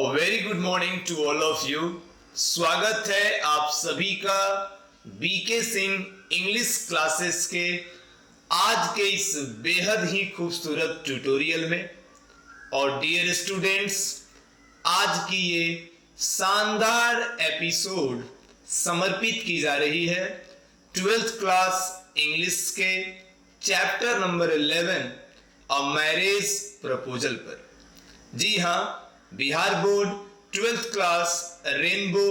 Very good morning to all of you. स्वागत है आप सभी का बीके सिंह इंग्लिश क्लासेस के आज के इस बेहद ही खूबसूरत ट्यूटोरियल में। और डियर स्टूडेंट्स, आज की ये शानदार एपिसोड समर्पित की जा रही है 12th क्लास इंग्लिश के chapter number 11 a marriage proposal पर। जी हाँ, Bihar board 12th class rainbow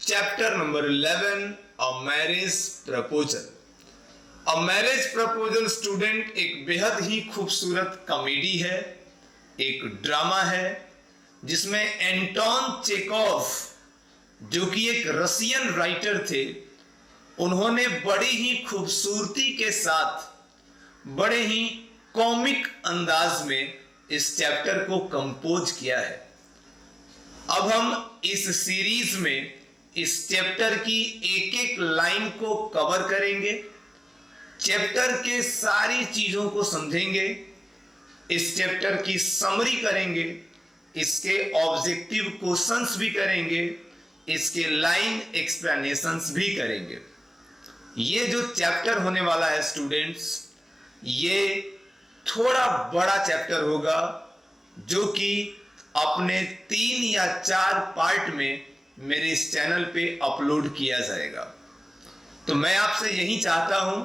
chapter number 11 a marriage proposal. A marriage proposal student एक बेहद ही खूबसूरत कॉमेडी है, एक ड्रामा है जिसमें एंटोन चेकोव जो कि एक रशियन राइटर थे, उन्होंने बड़ी ही खूबसूरती के साथ बड़े ही कॉमिक अंदाज में इस चैप्टर को कंपोज किया है। अब हम इस सीरीज में इस चैप्टर की एक एक लाइन को कवर करेंगे, चैप्टर के सारी चीजों को समझेंगे, इस चैप्टर की समरी करेंगे, इसके ऑब्जेक्टिव क्वेश्चंस भी करेंगे, इसके लाइन एक्सप्लेनेशंस भी करेंगे। ये जो चैप्टर होने वाला है स्टूडेंट्स, ये थोड़ा बड़ा चैप्टर होगा जो कि अपने 3 या 4 पार्ट में मेरे इस चैनल पे अपलोड किया जाएगा। तो मैं आपसे यही चाहता हूं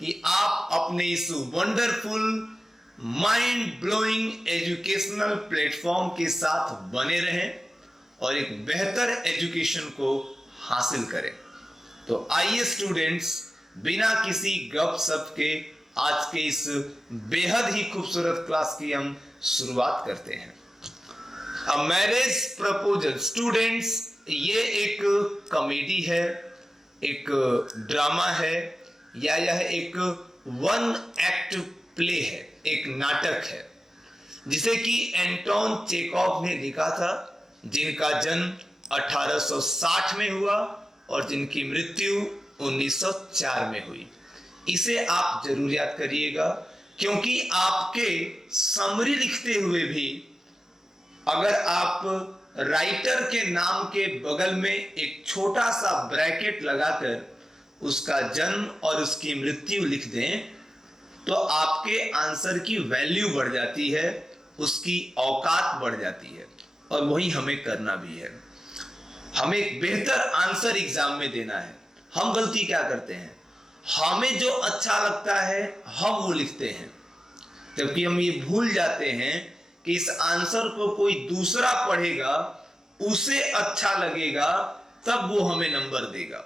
कि आप अपने इस wonderful mind blowing educational platform के साथ बने रहें और एक बेहतर एजुकेशन को हासिल करें। तो आइए स्टूडेंट्स, बिना किसी गपशप के आज के इस बेहद ही खूबसूरत क्लास की हम शुरुआत करते हैं। अ मैरिज प्रपोजल स्टूडेंट्स, ये एक कॉमेडी है, एक ड्रामा है, या यह एक 1 एक्ट प्ले है, एक नाटक है जिसे कि एंटोन चेकोव ने लिखा था, जिनका जन्म 1860 में हुआ और जिनकी मृत्यु 1904 में हुई। इसे आप जरूर याद करिएगा, क्योंकि आपके समरी लिखते हुए भी अगर आप राइटर के नाम के बगल में एक छोटा सा ब्रैकेट लगाकर उसका जन्म और उसकी मृत्यु लिख दें तो आपके आंसर की वैल्यू बढ़ जाती है, उसकी औकात बढ़ जाती है, और वही हमें करना भी है। हमें एक बेहतर आंसर एग्जाम में देना है। हम गलती क्या करते हैं, हमें जो अच्छा लगता है हम वो लिखते हैं, जबकि हम ये भूल जाते हैं कि इस आंसर को कोई दूसरा पढ़ेगा, उसे अच्छा लगेगा, तब वो हमें नंबर देगा।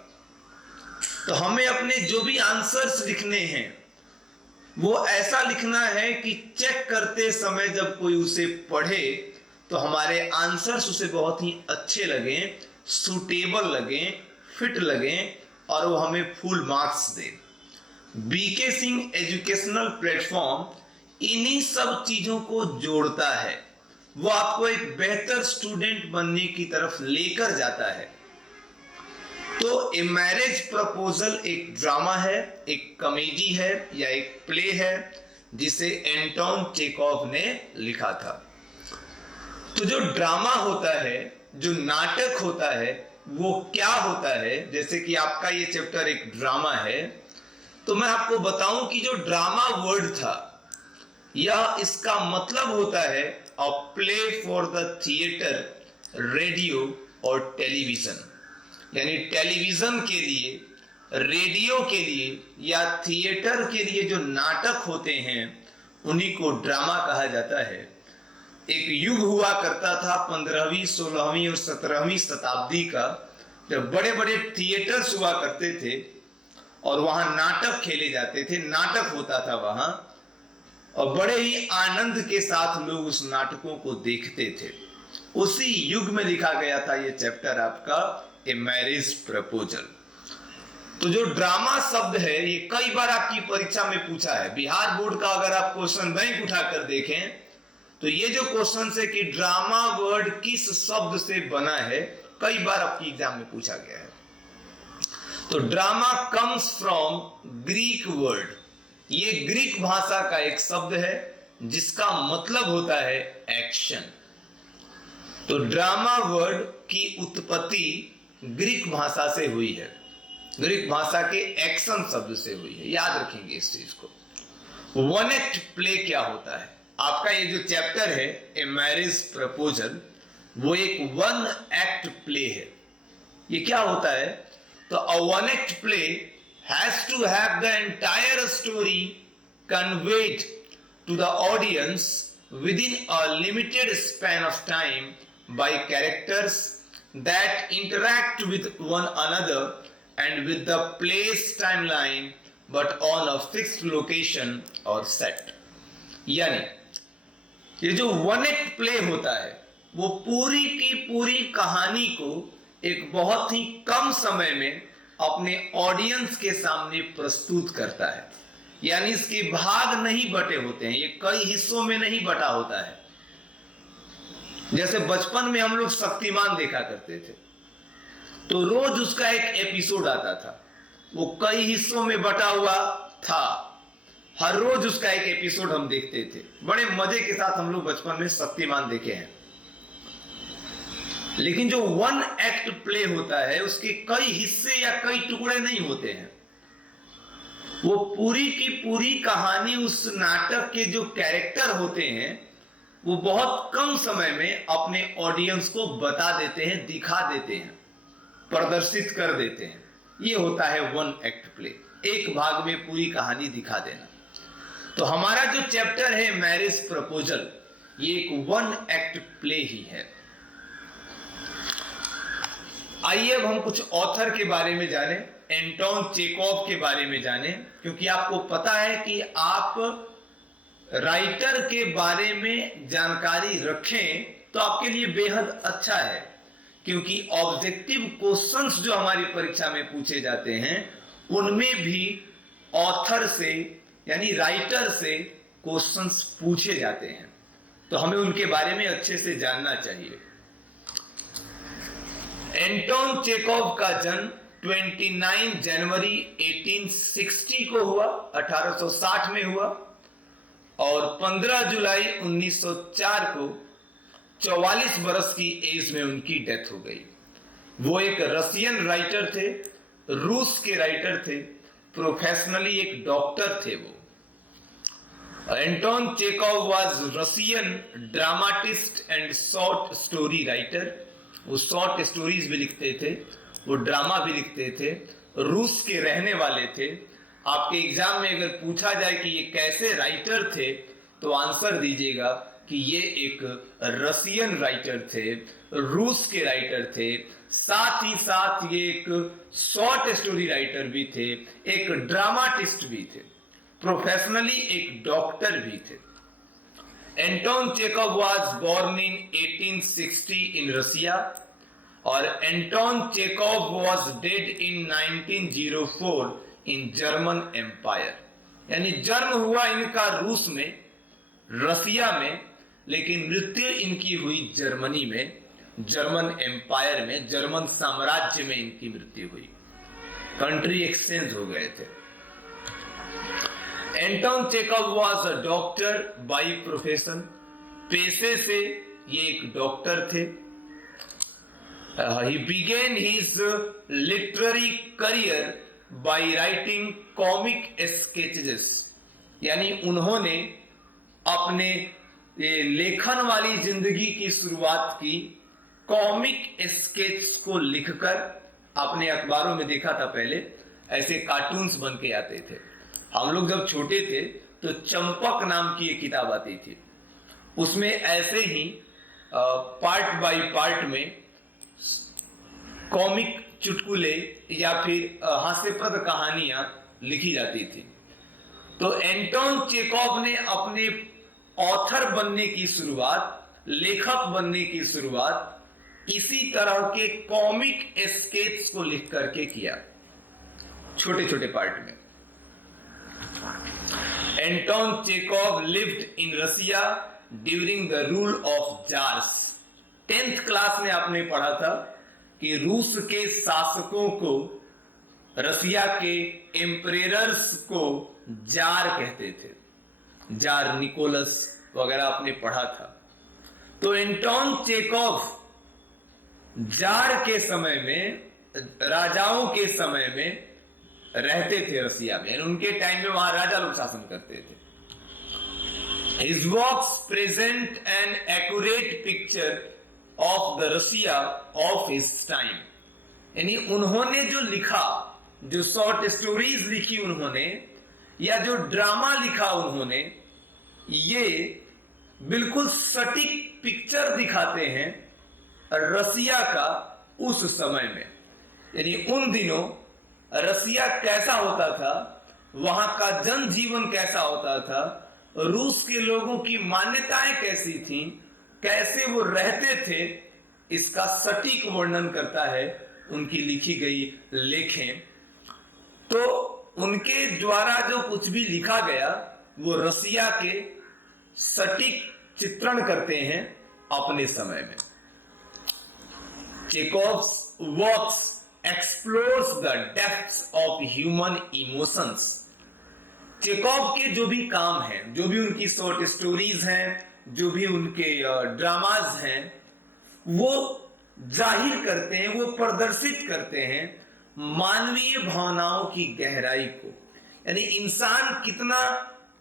तो हमें अपने जो भी आंसर्स लिखने हैं वो ऐसा लिखना है कि चेक करते समय जब कोई उसे पढ़े तो हमारे आंसर्स उसे बहुत ही अच्छे लगें, सूटेबल लगें, फिट लगें और वो हमें फुल मार्क्स दे। बीके सिंह एजुकेशनल प्लेटफॉर्म इन्हीं सब चीजों को जोड़ता है, वो आपको एक बेहतर स्टूडेंट बनने की तरफ लेकर जाता है। तो ए मैरिज प्रपोजल एक ड्रामा है, एक कॉमेडी है या एक प्ले है जिसे एंटोन चेकोव ने लिखा था। तो जो ड्रामा होता है, जो नाटक होता है, वो क्या होता है? जैसे कि आपका ये चैप्टर एक ड्रामा है, तो मैं आपको बताऊं कि जो ड्रामा वर्ड था, यह इसका मतलब होता है अ play for the theatre, radio और टेलीविजन। यानी टेलीविजन के लिए, रेडियो के लिए या थिएटर के लिए जो नाटक होते हैं उन्हीं को ड्रामा कहा जाता है। एक युग हुआ करता था 15वीं, 16वीं और 17वीं शताब्दी का, जब बड़े बड़े थिएटर्स हुआ करते थे और वहां नाटक खेले जाते थे, नाटक होता था वहां, और बड़े ही आनंद के साथ लोग उस नाटकों को देखते थे। उसी युग में लिखा गया था ये चैप्टर आपका ए मैरिज प्रपोजल। तो जो ड्रामा शब्द है ये कई बार आपकी परीक्षा में पूछा है। बिहार बोर्ड का अगर आप क्वेश्चन बैंक उठाकर देखें तो ये जो क्वेश्चन है कि ड्रामा वर्ड किस शब्द से बना है, कई बार आपकी एग्जाम में पूछा गया है। तो drama comes from Greek word, ये ग्रीक भाषा का एक शब्द है जिसका मतलब होता है एक्शन। तो ड्रामा वर्ड की उत्पत्ति ग्रीक भाषा से हुई है, ग्रीक भाषा के एक्शन शब्द से हुई है। याद रखेंगे इस चीज को। वन एक्ट प्ले क्या होता है? आपका ये जो चैप्टर है ए मैरिज प्रपोजल, वो एक वन एक्ट प्ले है। ये क्या होता है? तो a one act play has to have the entire story conveyed to the audience within a limited span of time by characters that interact with one another and with the play's timeline but on a fixed location or set। यानी ये जो one act play होता है वो पूरी की पूरी कहानी को एक बहुत ही कम समय में अपने ऑडियंस के सामने प्रस्तुत करता है। यानी इसके भाग नहीं बटे होते हैं, ये कई हिस्सों में नहीं बटा होता है। जैसे बचपन में हम लोग शक्तिमान देखा करते थे, तो रोज उसका एक एपिसोड आता था, वो कई हिस्सों में बटा हुआ था। हर रोज उसका एक एपिसोड हम देखते थे, बड़े मजे के साथ हम लोग बचपन में शक्तिमान देखे हैं। लेकिन जो वन एक्ट प्ले होता है उसके कई हिस्से या कई टुकड़े नहीं होते हैं। वो पूरी की पूरी कहानी, उस नाटक के जो कैरेक्टर होते हैं वो बहुत कम समय में अपने ऑडियंस को बता देते हैं, दिखा देते हैं, प्रदर्शित कर देते हैं। ये होता है वन एक्ट प्ले, एक भाग में पूरी कहानी दिखा देना। तो हमारा जो चैप्टर है मैरिज प्रपोजल, ये एक वन एक्ट प्ले ही है। आइए अब हम कुछ ऑथर के बारे में जानें, एंटोन चेकोव के बारे में जानें, क्योंकि आपको पता है कि आप राइटर के बारे में जानकारी रखें तो आपके लिए बेहद अच्छा है। क्योंकि ऑब्जेक्टिव क्वेश्चंस जो हमारी परीक्षा में पूछे जाते हैं उनमें भी ऑथर से यानी राइटर से क्वेश्चंस पूछे जाते हैं, तो हमें उनके बारे में अच्छे से जानना चाहिए। एंटोन चेकोव का जन्म 29 जनवरी 1860 को हुआ, 1860 में हुआ, और 15 जुलाई 1904 को 44 बरस की एज में उनकी डेथ हो गई। वो एक रशियन राइटर थे, रूस के राइटर थे, प्रोफेशनली एक डॉक्टर थे वो। Anton Chekhov was Russian dramatist and short story writer. वो शॉर्ट स्टोरीज भी लिखते थे, वो ड्रामा भी लिखते थे, रूस के रहने वाले थे। आपके एग्जाम में अगर पूछा जाए कि ये कैसे राइटर थे तो आंसर दीजिएगा कि ये एक रशियन राइटर थे, रूस के राइटर थे, साथ ही साथ ये एक शॉर्ट स्टोरी राइटर भी थे, एक ड्रामाटिस्ट भी थे, प्रोफेशनली एक डॉक्टर भी थे। Anton Chekhov was born in 1860 in Russia और Anton Chekhov was dead in 1904 in German empire. यानी जन्म हुआ इनका रूस में, रसिया में, लेकिन मृत्यु इनकी हुई जर्मनी में, जर्मन एम्पायर में, जर्मन साम्राज्य में इनकी मृत्यु हुई। कंट्री एक्सचेंज हो गए थे। Anton Chekhov was a doctor by profession. पेशे से ये एक डॉक्टर थे। He began his literary career by writing comic sketches। यानी उन्होंने अपने लेखन वाली जिंदगी की शुरुआत की कॉमिक स्केच को लिखकर। अपने अखबारों में देखा था पहले ऐसे कार्टून्स बन के आते थे। हम लोग जब छोटे थे तो चंपक नाम की एक किताब आती थी, उसमें ऐसे ही पार्ट बाय पार्ट में कॉमिक चुटकुले या फिर हास्यप्रद कहानियां लिखी जाती थी। तो एंटोन चेकोव ने अपने ऑथर बनने की शुरुआत, लेखक बनने की शुरुआत इसी तरह के कॉमिक स्केच को लिख करके किया, छोटे छोटे पार्ट में। Anton Chekhov lived in Russia during the rule of tsars. 10th class में आपने पढ़ा था कि रूस के शासकों को, रसिया के एम्परेरर्स को जार कहते थे। जार निकोलस वगैरह आपने पढ़ा था। तो एंटोन चेकोव जार के समय में, राजाओं के समय में रहते थे रसिया में, उनके टाइम में वहां राजा लोग शासन करते थे। His works present an accurate picture of the Russia of his time. यानी उन्होंने जो लिखा, जो शॉर्ट स्टोरीज लिखी उन्होंने, या जो ड्रामा लिखा उन्होंने, ये बिल्कुल सटीक पिक्चर दिखाते हैं रसिया का उस समय में। यानी उन दिनों रसिया कैसा होता था, वहां का जनजीवन कैसा होता था, रूस के लोगों की मान्यताएं कैसी थीं, कैसे वो रहते थे, इसका सटीक वर्णन करता है उनकी लिखी गई लेखें। तो उनके द्वारा जो कुछ भी लिखा गया वो रसिया के सटीक चित्रण करते हैं अपने समय में। Chekhov's works explores the depths of human emotions. Chekhov के जो भी काम हैं, जो भी उनकी शॉर्ट स्टोरीज हैं, जो भी उनके ड्रामाज हैं, वो जाहिर करते हैं, वो प्रदर्शित करते हैं मानवीय भावनाओं की गहराई को। यानी इंसान कितना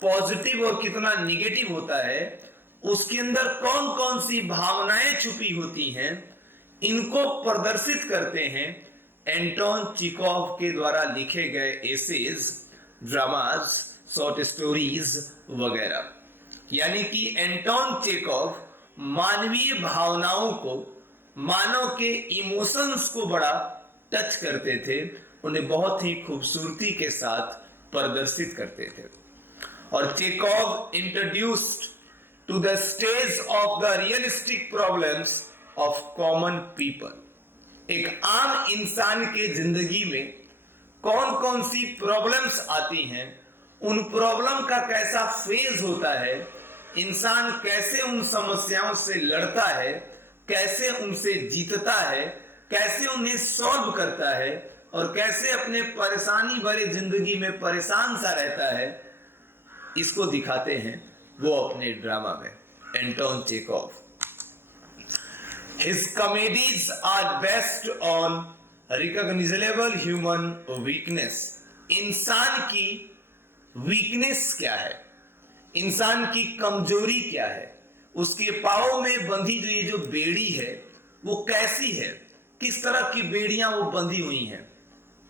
पॉजिटिव और कितना निगेटिव होता है, उसके अंदर कौन कौन सी भावनाएं छुपी होती हैं, इनको प्रदर्शित करते हैं एंटोन चेकोव के द्वारा लिखे गए एसेज, ड्रामाज, शॉर्ट स्टोरीज वगैरह। यानी कि एंटोन चेकोव मानवीय भावनाओं को, मानव के इमोशंस को बड़ा टच करते थे, उन्हें बहुत ही खूबसूरती के साथ प्रदर्शित करते थे। और Chekhov introduced to the stage of the realistic problems of common people. एक आम इंसान के जिंदगी में कौन कौन सी प्रॉब्लम्स आती हैं, उन प्रॉब्लम का कैसा फेज होता है, इंसान कैसे उन समस्याओं से लड़ता है, कैसे उनसे जीतता है, कैसे उन्हें सॉल्व करता है, और कैसे अपने परेशानी भरे जिंदगी में परेशान सा रहता है, इसको दिखाते हैं वो अपने ड्रामा में Anton Chekhov. His comedies are based on recognizable human weakness. इंसान की वीकनेस क्या है, इंसान की कमजोरी क्या है, उसके पांव में बंधी हुई जो बेड़ी है वो कैसी है, किस तरह की बेड़ियां वो बंधी हुई हैं,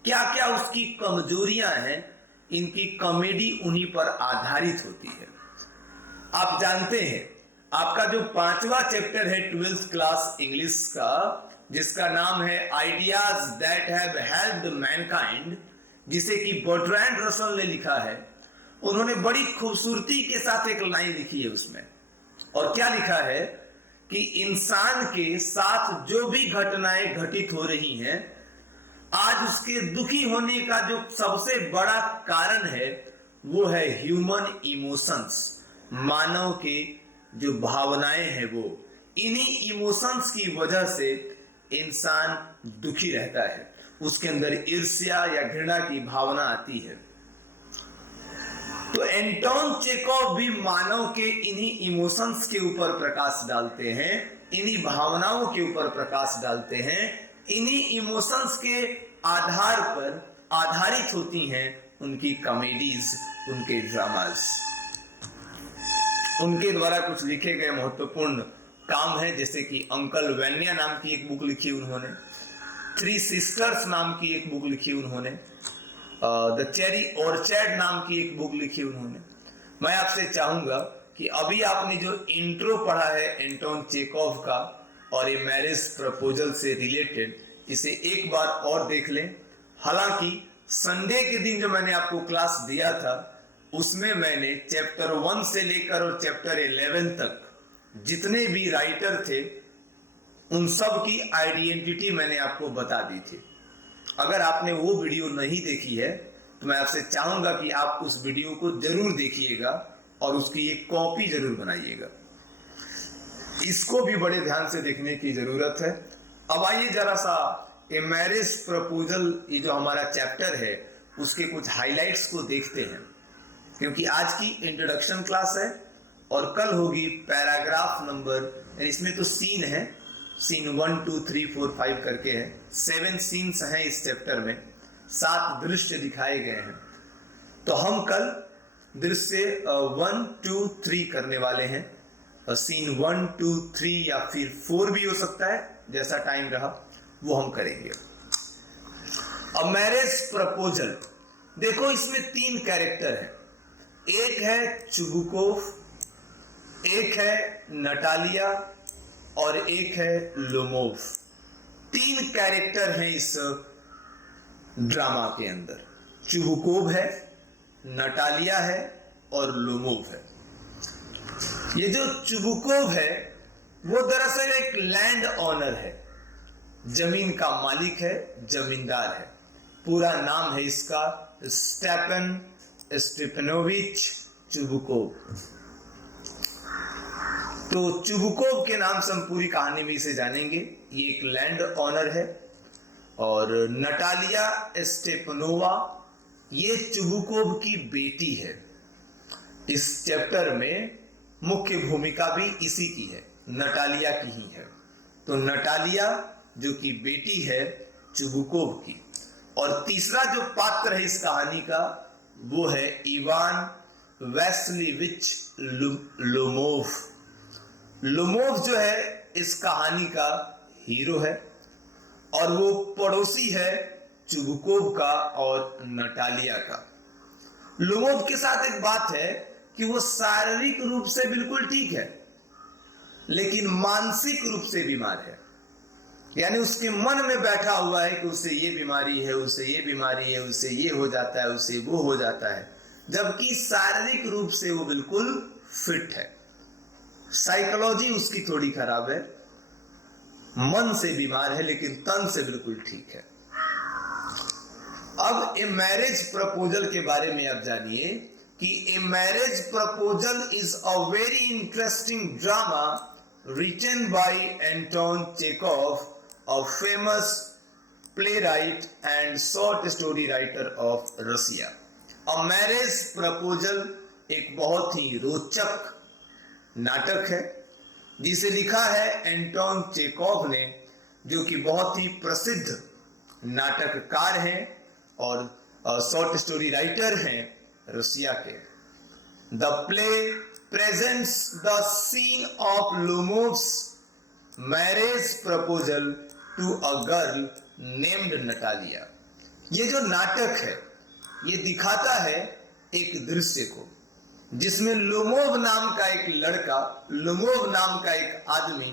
क्या क्या उसकी कमजोरियां हैं, इनकी कॉमेडी उन्हीं पर आधारित होती है। आप जानते हैं आपका जो 5वां चैप्टर है 12th क्लास इंग्लिश का, जिसका नाम है ideas that have helped Mankind, जिसे कि बर्ट्रैंड रसल ने लिखा है, उन्होंने बड़ी खूबसूरती के साथ एक लाइन लिखी है उसमें। और क्या लिखा है कि इंसान के साथ जो भी घटनाएं घटित हो रही हैं, आज उसके दुखी होने का जो सबसे बड़ा कारण है वो है ह्यूमन इमोशंस। मानव के जो भावनाएं हैं, वो इन्हीं इमोशंस की वजह से इंसान दुखी रहता है, उसके अंदर ईर्ष्या या घृणा की भावना आती है। तो एंटोन चेकोव भी मानव के इन्हीं इमोशंस के ऊपर प्रकाश डालते हैं, इन्हीं भावनाओं के ऊपर प्रकाश डालते हैं, इन्हीं इमोशंस के आधार पर आधारित होती हैं उनकी कॉमेडीज, उनके ड्रामास। उनके द्वारा कुछ लिखे गए महत्वपूर्ण काम है, जैसे कि अंकल वेन्या नाम की एक बुक लिखी उन्होंने, 3 सिस्टर्स नाम की एक बुक लिखी उन्होंने, द चेरी ऑर्चर्ड नाम की एक बुक लिखी उन्होंने। मैं आपसे चाहूंगा कि अभी आपने जो इंट्रो पढ़ा है एंटोन चेकोव का और ए मैरिज प्रपोजल से रिलेटेड, इसे एक बार और देख लें। हालांकि संडे के दिन जो मैंने आपको क्लास दिया था उसमें मैंने चैप्टर 1 से लेकर और चैप्टर 11 तक जितने भी राइटर थे उन सब की आइडेंटिटी मैंने आपको बता दी थी। अगर आपने वो वीडियो नहीं देखी है तो मैं आपसे चाहूंगा कि आप उस वीडियो को जरूर देखिएगा और उसकी एक कॉपी जरूर बनाइएगा। इसको भी बड़े ध्यान से देखने की जरूरत है। अब आइए जरा सा ए मैरिज प्रपोजल, ये जो हमारा चैप्टर है, उसके कुछ हाइलाइट्स को देखते हैं, क्योंकि आज की इंट्रोडक्शन क्लास है और कल होगी पैराग्राफ नंबर, इसमें तो सीन है, सीन 1 2 3 4 5 करके है। 7 सीन्स हैं इस चैप्टर में, 7 दृश्य दिखाए गए हैं। तो हम कल दृश्य 1 2 3 करने वाले हैं। सीन 1 2 3 या फिर 4 भी हो सकता है, जैसा टाइम रहा वो हम करेंगे। अब मैरिज प्रपोजल, देखो इसमें 3 कैरेक्टर हैं। एक है चुबुकोव, एक है नटालिया और एक है लोमोव। 3 कैरेक्टर हैं इस ड्रामा के अंदर। चुबुकोव है, नटालिया है और लोमोव है। ये जो चुबुकोव है वो दरअसल एक लैंड ऑनर है, जमीन का मालिक है, जमींदार है। पूरा नाम है इसका स्टेपन स्टेपनोविच चुबुकोव। तो चुबुकोव के नाम से हम पूरी कहानी में इसे जानेंगे। ये एक लैंड ऑनर है। और नटालिया स्टेपनोवा ये चुबुकोव की बेटी है। इस चैप्टर में मुख्य भूमिका भी इसी की है, नटालिया की ही है। तो नटालिया जो कि बेटी है चुबुकोव की। और तीसरा जो पात्र है इस कहानी का वो है इवान वैसलीविच लोमोव। लोमोव जो है इस कहानी का हीरो है और वो पड़ोसी है चुबुकोव का और नटालिया का। लोमोव के साथ एक बात है कि वो शारीरिक रूप से बिल्कुल ठीक है, लेकिन मानसिक रूप से बीमार है। यानी उसके मन में बैठा हुआ है कि उसे ये बीमारी है, उसे ये बीमारी है, उसे ये हो जाता है, उसे वो हो जाता है, जबकि शारीरिक रूप से वो बिल्कुल फिट है। साइकोलॉजी उसकी थोड़ी खराब है, मन से बीमार है लेकिन तन से बिल्कुल ठीक है। अब ए मैरिज प्रपोजल के बारे में आप जानिए कि a marriage proposal is a very interesting drama written by Anton Chekhov, a famous playwright and short story writer of Russia. A marriage proposal एक बहुत ही रोचक नाटक है जिसे लिखा है एंटोन चेखोव ने, जो कि बहुत ही प्रसिद्ध नाटककार हैं और शॉर्ट स्टोरी राइटर हैं रसिया के। The play presents the scene of Lomov's marriage proposal to a girl named Natalia. ये जो नाटक है ये दिखाता है एक दृश्य को जिसमें लोमोव नाम का एक लड़का, लोमोव नाम का एक आदमी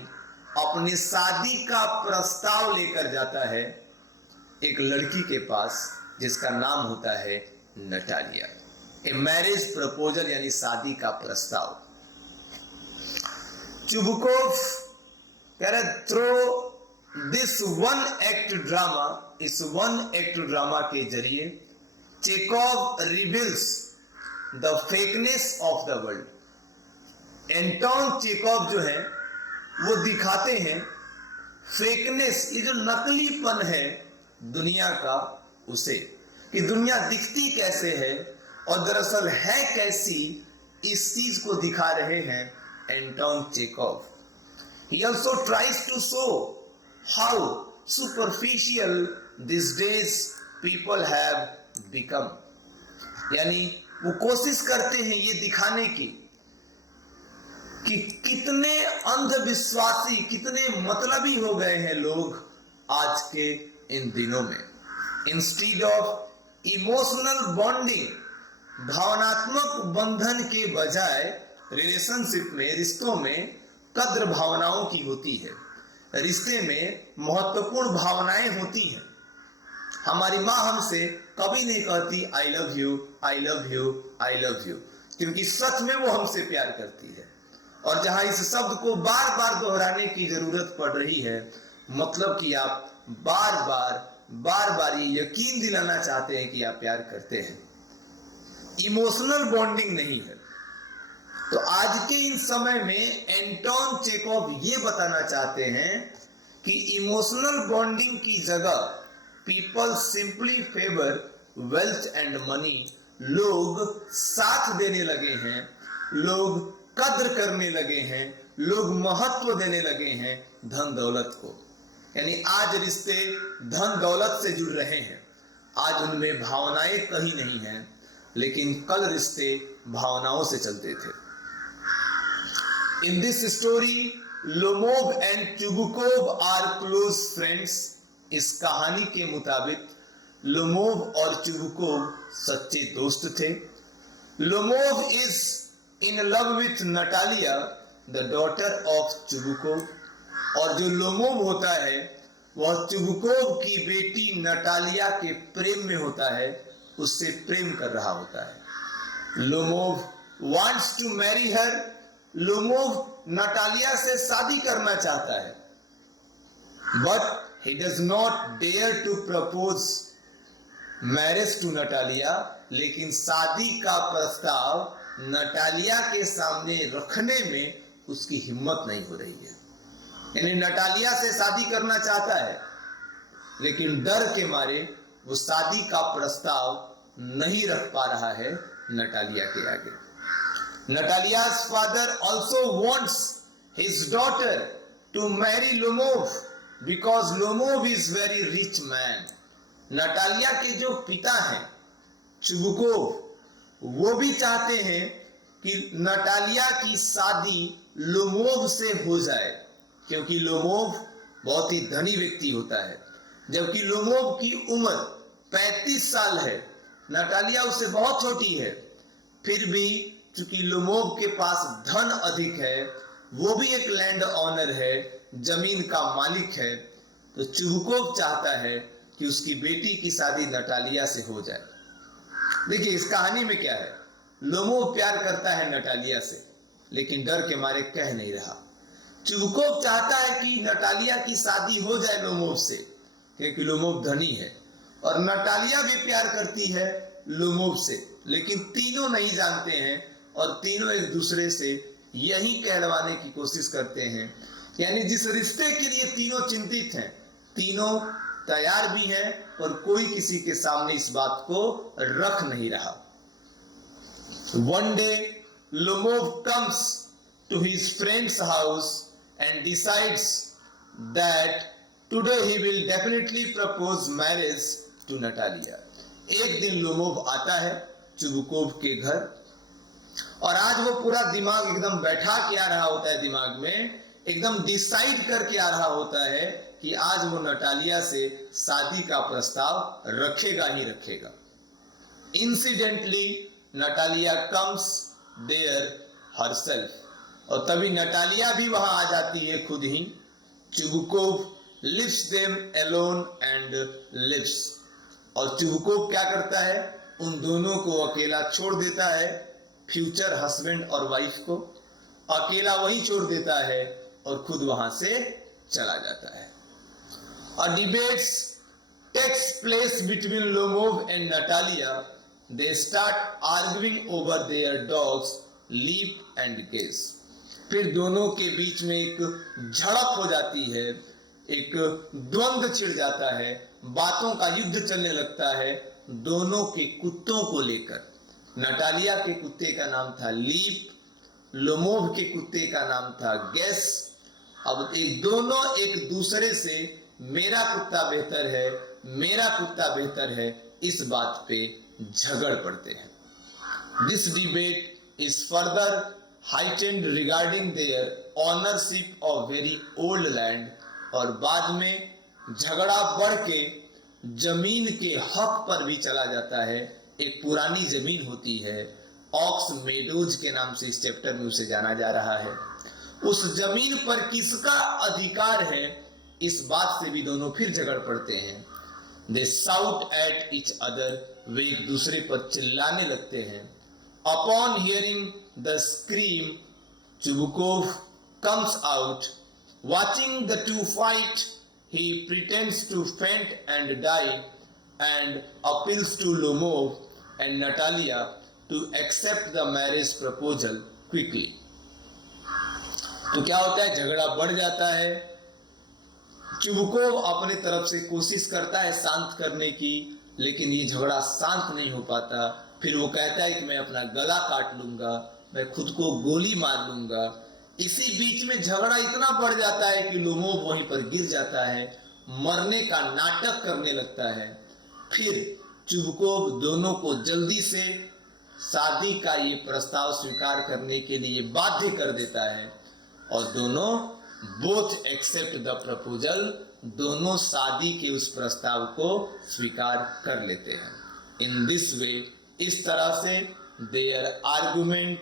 अपनी शादी का प्रस्ताव लेकर जाता है एक लड़की के पास जिसका नाम होता है नटालिया। ए मैरिज प्रपोजल यानी शादी का प्रस्ताव। चुबुकोव कह रहे through this one act drama, इस वन एक्ट ड्रामा के जरिए Chekhov reveals the fakeness of the world. Anton Chekhov जो है वो दिखाते हैं फेकनेस, ये जो नकलीपन है दुनिया का, उसे कि दुनिया दिखती कैसे है और दरअसल है कैसी, इस चीज को दिखा रहे हैं Anton Chekhov. He also tries to show how superficial these days people have become. यानी वो कोशिश करते हैं ये दिखाने की कि कितने अंधविश्वासी, कितने मतलबी हो गए हैं लोग आज के इन दिनों में। इंस्टीड ऑफ इमोशनल बॉन्डिंग, भावनात्मक बंधन के बजाय रिलेशनशिप में, रिश्तों में कद्र भावनाओं की होती है। रिश्ते में महत्वपूर्ण भावनाएं होती हैं। हमारी माँ हमसे कभी नहीं कहती I love you, I love you, I love you, क्योंकि सच में वो हमसे प्यार करती है। और जहां इस शब्द को बार बार दोहराने की जरूरत पड़ रही है, मतलब कि आप बार बार ये यकीन दिलाना चाहते हैं कि आप प्यार करते हैं। इमोशनल बॉन्डिंग नहीं है। तो आज के इन समय में एंटोन चेखोव ये बताना चाहते हैं कि इमोशनल बॉन्डिंग की जगह people simply favour wealth and money. लोग साथ देने लगे हैं, लोग कद्र करने लगे हैं, लोग महत्व देने लगे हैं धन दौलत को। यानी आज रिश्ते धन दौलत से जुड़ रहे हैं, आज उनमें भावनाएं कहीं नहीं हैं, लेकिन कल रिश्ते भावनाओं से चलते थे। In this story Lomov and Chubukov are close friends. इस कहानी के मुताबिक लोमोव और चुबुकोव सच्चे दोस्त थे। Lomov is in love with Natalia the daughter of Chubukov, और जो लोमोव होता है वह चुबुकोव की बेटी नटालिया के प्रेम में होता है, उससे प्रेम कर रहा होता है। Lomov wants to marry her. Lomov Natalia से शादी करना चाहता है, but he does not dare to propose marriage to Natalia. लेकिन शादी का प्रस्ताव नटालिया के सामने रखने में उसकी हिम्मत नहीं हो रही है। यानी नटालिया से शादी करना चाहता है, लेकिन डर के मारे वो शादी का प्रस्ताव नहीं रख पा रहा है नटालिया के आगे। Natalia's father also wants his daughter to marry Lomov because Lomov is very rich man. Natalia के जो पिता हैं चुबुकोव, वो भी चाहते हैं कि नटालिया की शादी लोमोव से हो जाए, क्योंकि लोमोव बहुत ही धनी व्यक्ति होता है, जबकि लोमोव की उम्र 35 साल है। नटालिया उससे बहुत छोटी है, फिर भी चूंकि लोमोव के पास धन अधिक है, वो भी एक लैंड ऑनर है, जमीन का मालिक है, तो चुबुकोव चाहता है कि उसकी बेटी की शादी नटालिया से हो जाए। देखिए इस कहानी में क्या है, लोमोव प्यार करता है नटालिया से, लेकिन डर के मारे कह नहीं रहा। चुबुकोव चाहता है कि नटालिया की शादी हो जाए लोमोव से, क्योंकि लोमोव धनी है, और नटालिया भी प्यार करती है लोमोव से, लेकिन तीनों नहीं जानते हैं और तीनों एक दूसरे से यही कहलवाने की कोशिश करते हैं। यानी जिस रिश्ते के लिए तीनों चिंतित हैं, तीनों तैयार भी हैं, और कोई किसी के सामने इस बात को रख नहीं रहा। One day Lomov comes to his friend's house and decides that today he will definitely propose marriage to Natalia. एक दिन लोमोव आता है चुबुकोव के घर, और आज वो पूरा दिमाग एकदम बैठा के आ रहा होता है, दिमाग में एकदम डिसाइड करके आ रहा होता है कि आज वो नटालिया से शादी का प्रस्ताव रखेगा ही रखेगा। Incidentally Natalia comes there herself, और तभी नटालिया भी वहां आ जाती है खुद ही। Chubukov leaves them alone and leaves, और चुबुकोव क्या करता है, उन दोनों को अकेला छोड़ देता है, फ्यूचर हस्बैंड और वाइफ को अकेला वहीं छोड़ देता है और खुद वहां से चला जाता है। A debate takes place between Lomov and Natalia. They start arguing over their dogs, Leap and Gaze. फिर दोनों के बीच में एक झड़प हो जाती है, एक द्वंद्व छिड़ जाता है, बातों का युद्ध चलने लगता है दोनों के कुत्तों को लेकर। नटालिया के कुत्ते का नाम था लीप, लोमोव के कुत्ते का नाम था गैस। अब दोनों एक दूसरे से मेरा कुत्ता बेहतर है, मेरा कुत्ता बेहतर है, इस बात पे झगड़ पड़ते हैं। This debate is further heightened regarding their ownership of very old land, और बाद में झगड़ा बढ़ के जमीन के हक पर भी चला जाता है। एक पुरानी जमीन होती है, ऑक्स मेडोज के नाम से इस चैप्टर में उसे जाना जा रहा है। उस जमीन पर किसका अधिकार है, इस बात से भी दोनों फिर झगड़ पड़ते हैं। दे साउट एट इच अदर, वे एक दूसरे पर चिल्लाने लगते हैं। Upon hearing the scream, Chubukov comes out, watching the two fight, he pretends to faint and die and appeals to Lomov and Natalia to accept the marriage proposal quickly. तो क्या होता है, झगड़ा बढ़ जाता है। चुबुकोव अपने तरफ से कोशिश करता है शांत करने की, लेकिन ये झगड़ा शांत नहीं हो पाता। फिर वो कहता है कि मैं अपना गला काट लूंगा, मैं खुद को गोली मार लूंगा। इसी बीच में झगड़ा इतना बढ़ जाता है कि लोमोव वहीं पर गिर जाता है, मरने का नाटक करने लगता है। फिर चुबकोव दोनों को जल्दी से शादी का ये प्रस्ताव स्वीकार करने के लिए बाध्य कर देता है और दोनों बोथ एक्सेप्ट द प्रपोजल, दोनों शादी के उस प्रस्ताव को स्वीकार कर लेते हैं। इन दिस वे, इस तरह से their argument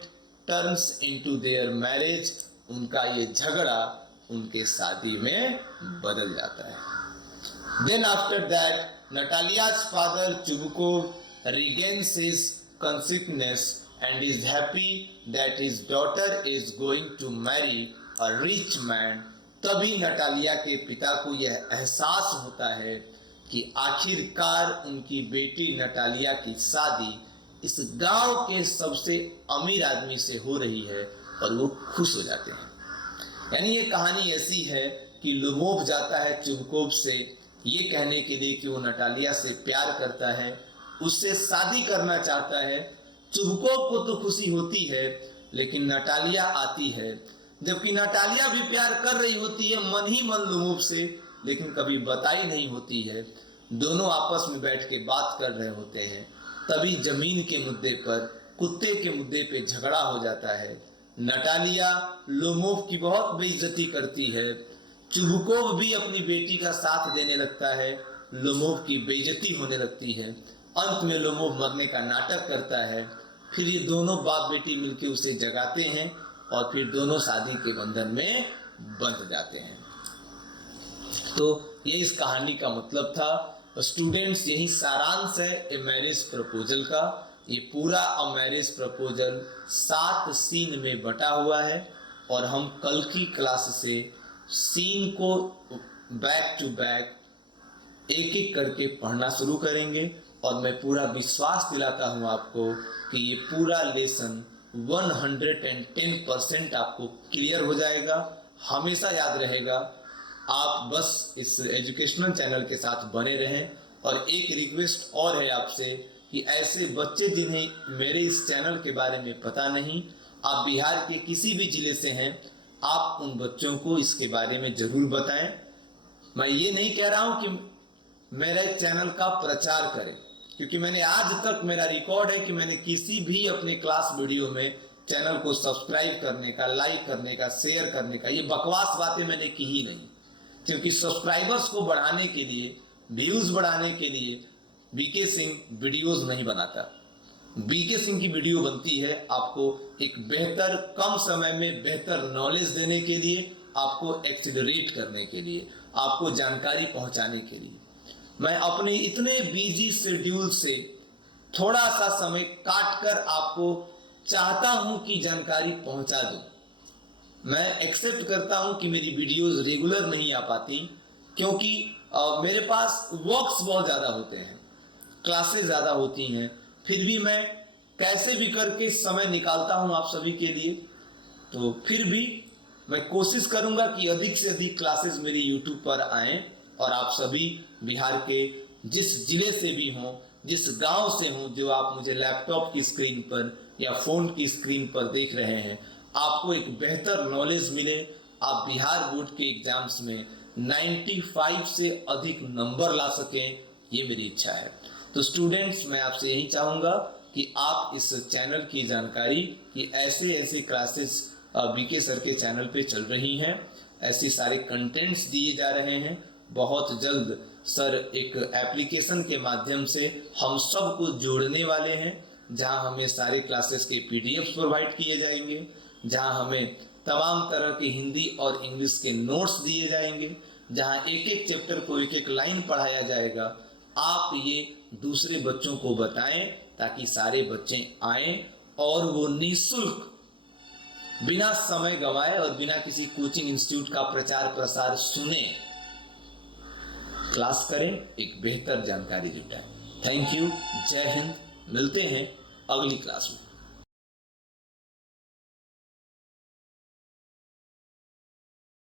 turns into their marriage, उनका ये झगड़ा उनके शादी में बदल जाता है। Then after that Natalia's father Chubukov regains his consciousness and is happy that his daughter is going to marry a rich man। तभी नटालिया के पिता को यह एहसास होता है कि आखिरकार उनकी बेटी नटालिया की शादी इस गांव के सबसे अमीर आदमी से हो रही है और वो खुश हो जाते हैं। यानी ये कहानी ऐसी है कि लोमोव जाता है चुबकोव से ये कहने के लिए कि वो नटालिया से प्यार करता है, उससे शादी करना चाहता है। चुबकोव को तो खुशी होती है, लेकिन नटालिया आती है, जबकि नटालिया भी प्यार कर रही होती है मन ही मन लोमोव से, लेकिन कभी बताई नहीं होती है। दोनों आपस में बैठ के बात कर रहे होते हैं, तभी जमीन के मुद्दे पर, कुत्ते के मुद्दे पे झगड़ा हो जाता है। नटालिया लोमोव की बहुत बेइज्जती करती है, चुबकोव भी अपनी बेटी का साथ देने लगता है, लोमोव की बेइज्जती होने लगती है। अंत में लोमोव मरने का नाटक करता है। फिर ये दोनों बाप बेटी मिलकर उसे जगाते हैं और फिर दोनों शादी के बंधन में बंध जाते हैं। तो ये इस कहानी का मतलब था। स्टूडेंट्स, यही सारांश है ए मैरिज प्रपोजल का। ये पूरा अ मैरिज प्रपोजल 7 सीन में बटा हुआ है और हम कल की क्लास से सीन को बैक टू बैक एक एक करके पढ़ना शुरू करेंगे और मैं पूरा विश्वास दिलाता हूँ आपको कि ये पूरा लेसन 110% आपको क्लियर हो जाएगा, हमेशा याद रहेगा। आप बस इस एजुकेशनल चैनल के साथ बने रहें। और एक रिक्वेस्ट और है आपसे कि ऐसे बच्चे जिन्हें मेरे इस चैनल के बारे में पता नहीं, आप बिहार के किसी भी जिले से हैं, आप उन बच्चों को इसके बारे में जरूर बताएं। मैं ये नहीं कह रहा हूं कि मेरे चैनल का प्रचार करें, क्योंकि मैंने आज तक, मेरा रिकॉर्ड है कि मैंने किसी भी अपने क्लास वीडियो में चैनल को सब्सक्राइब करने का, लाइक करने का, शेयर करने का, ये बकवास बातें मैंने की ही नहीं। क्योंकि सब्सक्राइबर्स को बढ़ाने के लिए, व्यूज बढ़ाने के लिए बीके सिंह वीडियोस नहीं बनाता। बीके सिंह की वीडियो बनती है आपको एक बेहतर, कम समय में बेहतर नॉलेज देने के लिए, आपको एक्सीलरेट करने के लिए, आपको जानकारी पहुंचाने के लिए। मैं अपने इतने बिजी शेड्यूल से थोड़ा सा समय काट कर आपको चाहता हूं कि जानकारी पहुंचा दूं। मैं एक्सेप्ट करता हूं कि मेरी वीडियोस रेगुलर नहीं आ पाती, क्योंकि मेरे पास वर्क्स बहुत ज़्यादा होते हैं, क्लासेस ज़्यादा होती हैं। फिर भी मैं कैसे भी करके समय निकालता हूं आप सभी के लिए। तो फिर भी मैं कोशिश करूंगा कि अधिक से अधिक क्लासेस मेरी यूट्यूब पर आएँ और आप सभी बिहार के जिस जिले से भी हों, जिस गांव से हों, जो आप मुझे लैपटॉप की स्क्रीन पर या फ़ोन की स्क्रीन पर देख रहे हैं, आपको एक बेहतर नॉलेज मिले, आप बिहार बोर्ड के एग्जाम्स में 95 से अधिक नंबर ला सकें, ये मेरी इच्छा है। तो स्टूडेंट्स, मैं आपसे यही चाहूँगा कि आप इस चैनल की जानकारी कि ऐसे ऐसे क्लासेस बीके सर के चैनल पे चल रही हैं, ऐसे सारे कंटेंट्स दिए जा रहे हैं। बहुत जल्द सर एक एप्लीकेशन के माध्यम से हम सबको जोड़ने वाले हैं, जहां हमें सारे क्लासेस के पीडीएफ्स प्रोवाइड किए जाएंगे, जहां हमें तमाम तरह के हिंदी और इंग्लिश के नोट्स दिए जाएंगे, जहां एक एक चैप्टर को एक एक लाइन पढ़ाया जाएगा। आप ये दूसरे बच्चों को बताएं ताकि सारे बच्चे आएं और वो निःशुल्क, बिना समय गंवाए और बिना किसी कोचिंग इंस्टीट्यूट का प्रचार प्रसार सुने, क्लास करें, एक बेहतर जानकारी जुटाएं। थैंक यू, जय हिंद। मिलते हैं अगली क्लास में।